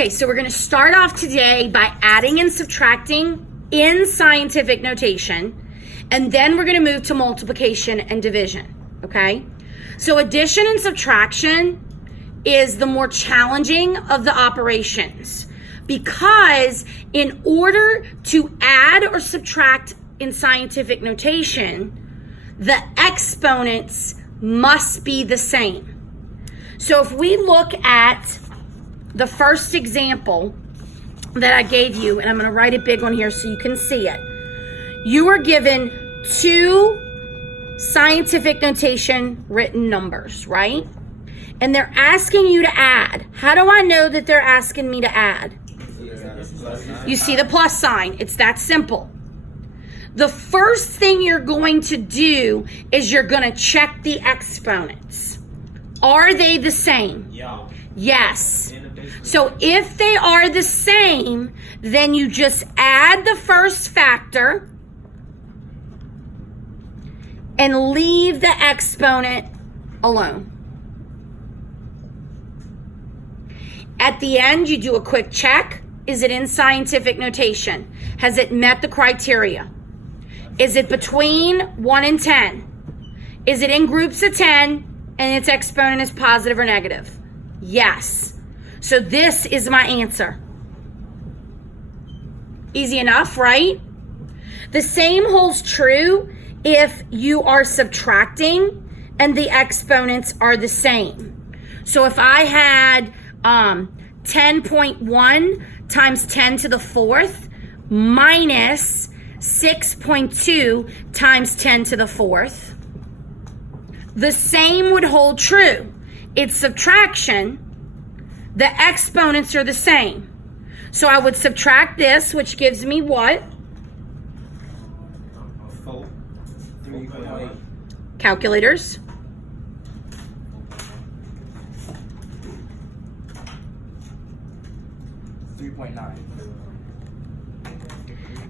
Okay, so we're going to start off today by adding and subtracting in scientific notation, and then we're going to move to multiplication and division, okay? So addition and subtraction is the more challenging of the operations because in order to add or subtract in scientific notation, the exponents must be the same. So if we look at the first example that I gave you, and I'm going to write it big on here so you can see it. You are given two scientific notation written numbers, right? And they're asking you to add. How do I know that they're asking me to add? You see the plus sign. It's that simple. The first thing you're going to do is you're going to check the exponents. Are they the same? Yeah. Yes. So if they are the same, then you just add the first factor and leave the exponent alone. At the end, you do a quick check. Is it in scientific notation? Has it met the criteria? Is it between 1 and 10? Is it in groups of 10 and its exponent is positive or negative? Yes. So this is my answer. Easy enough, right? The same holds true if you are subtracting and the exponents are the same. So if I had 10.1 times 10 to the fourth minus 6.2 times 10 to the fourth, the same would hold true. It's subtraction. The exponents are the same. So I would subtract this, which gives me what? 3.8. Calculators.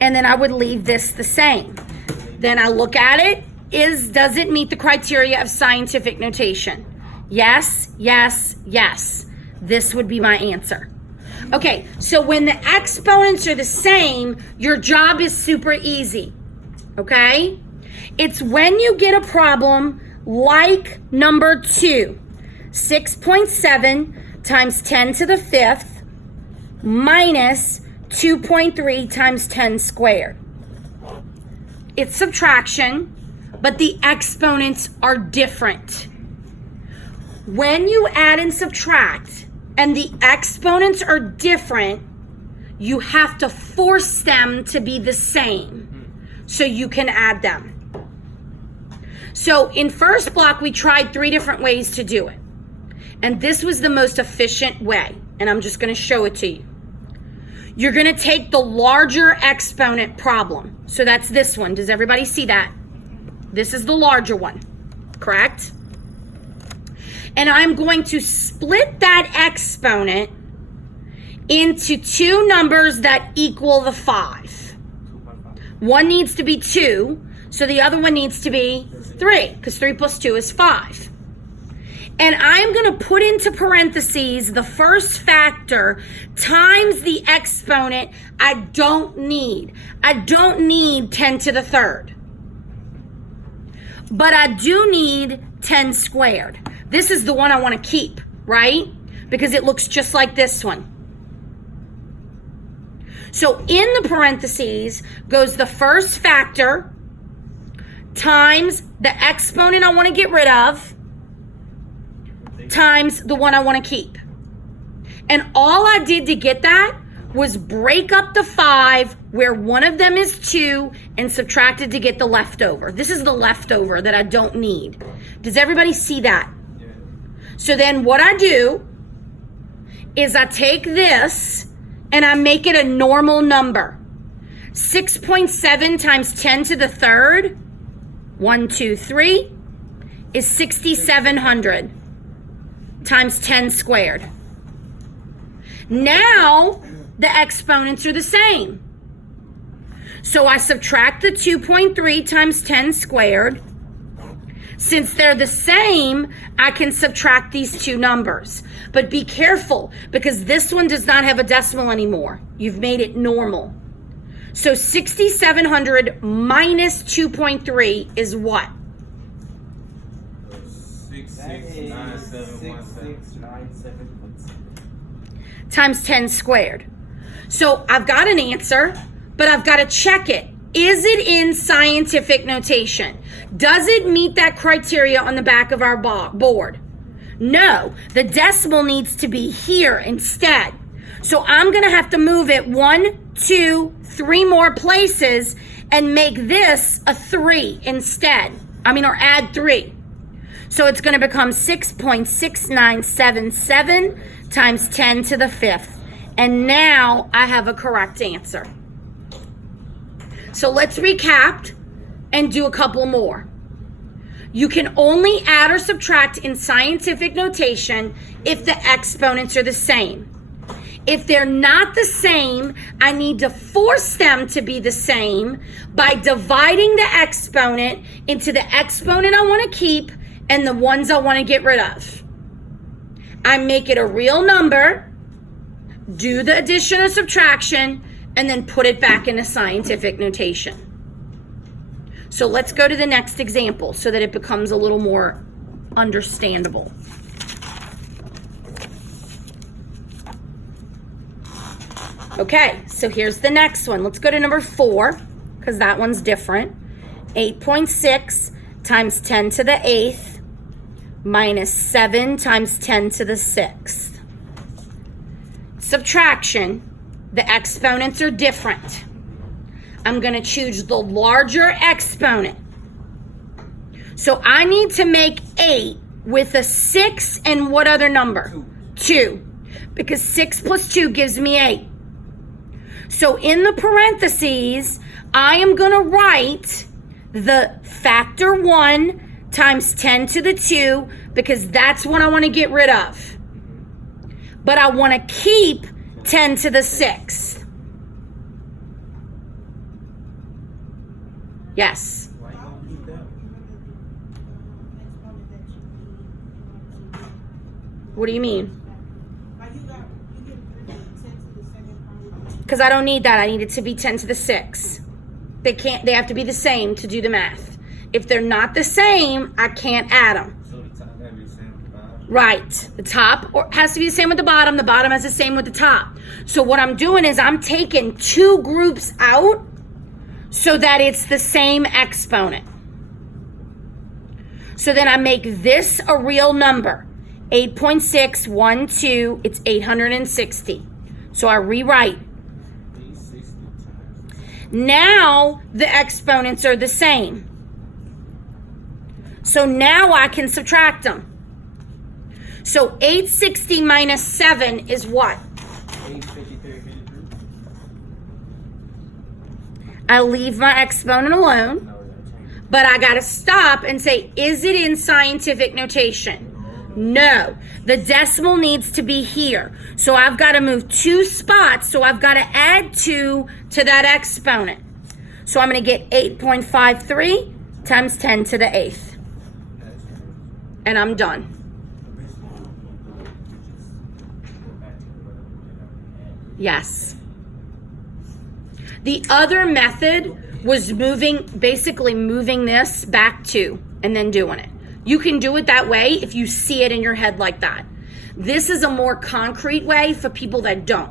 And then I would leave this the same. Then I look at it. Does it meet the criteria of scientific notation? Yes, yes, yes. This would be my answer. Okay, so when the exponents are the same, your job is super easy, okay? It's when you get a problem like number 2, 6.7 times 10 to the fifth minus 2.3 times 10 squared. It's subtraction, but the exponents are different. When you add and subtract, and the exponents are different, you have to force them to be the same so you can add them. So in first block, we tried 3 different ways to do it. And this was the most efficient way. And I'm just going to show it to you. You're going to take the larger exponent problem. So that's this one. Does everybody see that? This is the larger one, correct? And I'm going to split that exponent into 2 numbers that equal the 5. One needs to be 2, so the other one needs to be 3, because 3 plus 2 is 5. And I'm going to put into parentheses the first factor times the exponent I don't need. I don't need 10 to the third. But I do need 10 squared. This is the one I want to keep, right? Because it looks just like this one. So in the parentheses goes the first factor times the exponent I want to get rid of times the one I want to keep. And all I did to get that was break up the 5 where one of them is 2 and subtracted to get the leftover. This is the leftover that I don't need. Does everybody see that? So then what I do is I take this and I make it a normal number. 6.7 times 10 to the third, 1, 2, 3, is 6,700 times 10 squared. Now the exponents are the same. So I subtract the 2.3 times 10 squared Since they're the same, I can subtract these two numbers. But be careful, because this one does not have a decimal anymore. You've made it normal. So 6,700 minus 2.3 is what? 669717 times 10 squared. So I've got an answer, but I've got to check it. Is it in scientific notation? Does it meet that criteria on the back of our board? No, the decimal needs to be here instead. So I'm going to have to move it 1, 2, 3 more places and make this a 3 instead. Or add 3. So it's going to become 6.6977 times 10 to the 5th. And now I have a correct answer. So let's recap and do a couple more. You can only add or subtract in scientific notation if the exponents are the same. If they're not the same, I need to force them to be the same by dividing the exponent into the exponent I want to keep and the ones I want to get rid of. I make it a real number, do the addition or subtraction, and then put it back into scientific notation. So let's go to the next example so that it becomes a little more understandable. Okay, so here's the next one. Let's go to number 4, because that one's different. 8.6 times 10 to the 8th minus 7 times 10 to the 6th. Subtraction, the exponents are different. I'm going to choose the larger exponent. So I need to make 8 with a 6 and what other number? 2. Because 6 plus 2 gives me 8. So in the parentheses, I am going to write the factor 1 times 10 to the 2 because that's what I want to get rid of. But I want to keep 10 to the 6th. Yes. Why you gonna keep that? What do you mean? Because I don't need that. I need it to be 10 to the 6. They have to be the same to do the math. If they're not the same, I can't add them. So the top gotta be the same with the bottom? Right. The top has to be the same with the bottom. The bottom has the same with the top. So what I'm doing is I'm taking 2 groups out so that it's the same exponent. So then I make this a real number. 8.612, it's 860. So I rewrite. 860 times. Now the exponents are the same. So now I can subtract them. So 860 minus 7 is what? 853. I leave my exponent alone, No, we gotta change it. but I got to stop and say, is it in scientific notation? No. The decimal needs to be here. So I've got to move 2 spots. So I've got to add 2 to that exponent. So I'm going to get 8.53 times 10 to the 8th. And I'm done. Yes. The other method was basically moving this back 2 and then doing it. You can do it that way if you see it in your head like that. This is a more concrete way for people that don't.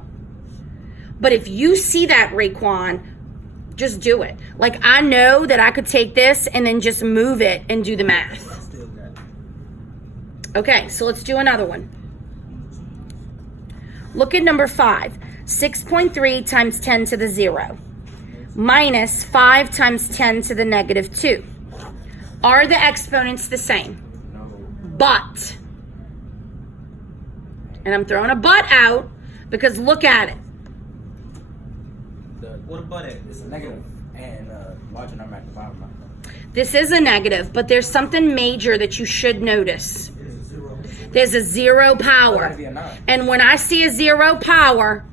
But if you see that, Raekwon, just do it. Like, I know that I could take this and then just move it and do the math. Still got it. Okay, so let's do another one. Look at number 5. 6.3 times 10 to the 0 minus 5 times 10 to the negative 2. Are the exponents the same? No. But. And I'm throwing a but out because look at it. What about it? It's a negative and larger number at the bottom. This is a negative, but there's something major that you should notice. There's a 0 Gotta power. be a 9. And when I see a 0 power,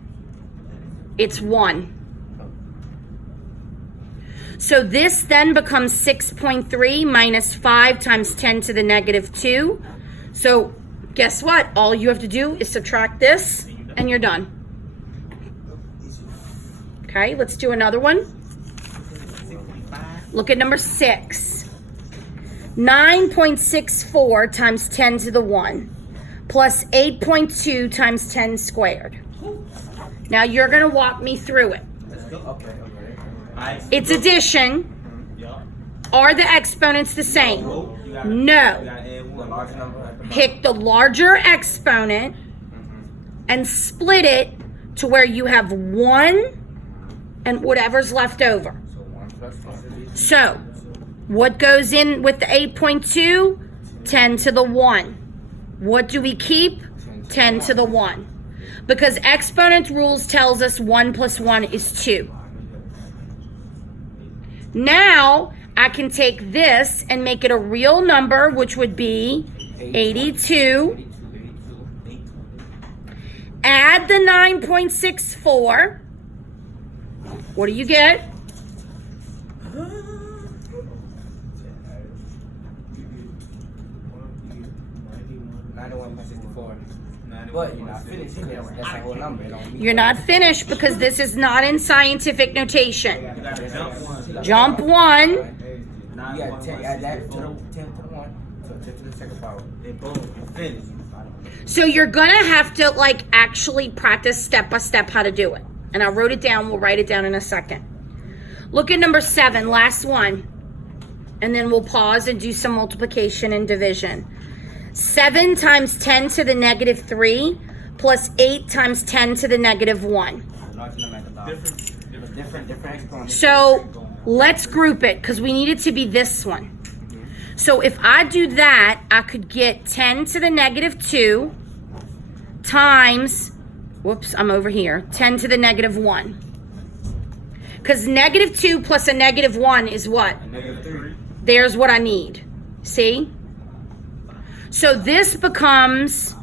it's 1. So this then becomes 6.3 minus 5 times 10 to the negative 2. So guess what? All you have to do is subtract this and you're done. Okay, let's do another one. Look at number 6. 9.64 times 10 to the 1 plus 8.2 times 10 squared. Now you're going to walk me through it. Okay. It's addition. Are the exponents the same? No. The large number at the bottom. Pick the larger exponent and split it to where you have 1 and whatever's left over. So 1 plus 1. So, what goes in with the 8.2? 10 to the 1. What do we keep? 10 to the 1. Because exponent rules tells us 1 plus 1 is 2. Now, I can take this and make it a real number, which would be 82. Add the 9.64. What do you get? 91.64. But you're not finished yet. That's the whole number. It don't mean You're not finished because this is not in scientific notation. You gotta jump one. Jump 1. You got 10, add that to the 10 to the 1, so 10 to the second power. They both finished. So you're gonna have to like actually practice step by step how to do it. And I wrote it down. We'll write it down in a second. Look at number 7, last one. And then we'll pause and do some multiplication and division. 7 times 10 to the negative 3 plus 8 times 10 to the negative 1. Large number at the bottom. Different exponents. So let's group it because we need it to be this one. So if I do that, I could get 10 to the negative 2 times, whoops, I'm over here, 10 to the negative 1. Because negative 2 plus a negative 1 is what? Negative 3. There's what I need. See? So this becomes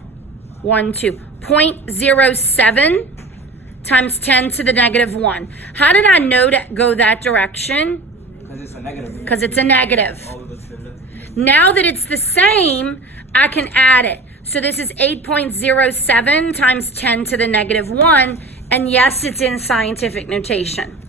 0.07 times 10 to the negative 1. How did I know to go that direction? Because it's a negative. Because it's a negative. All of us to the Now that it's the same, I can add it. So this is 8.07 times 10 to the negative 1. And yes, it's in scientific notation.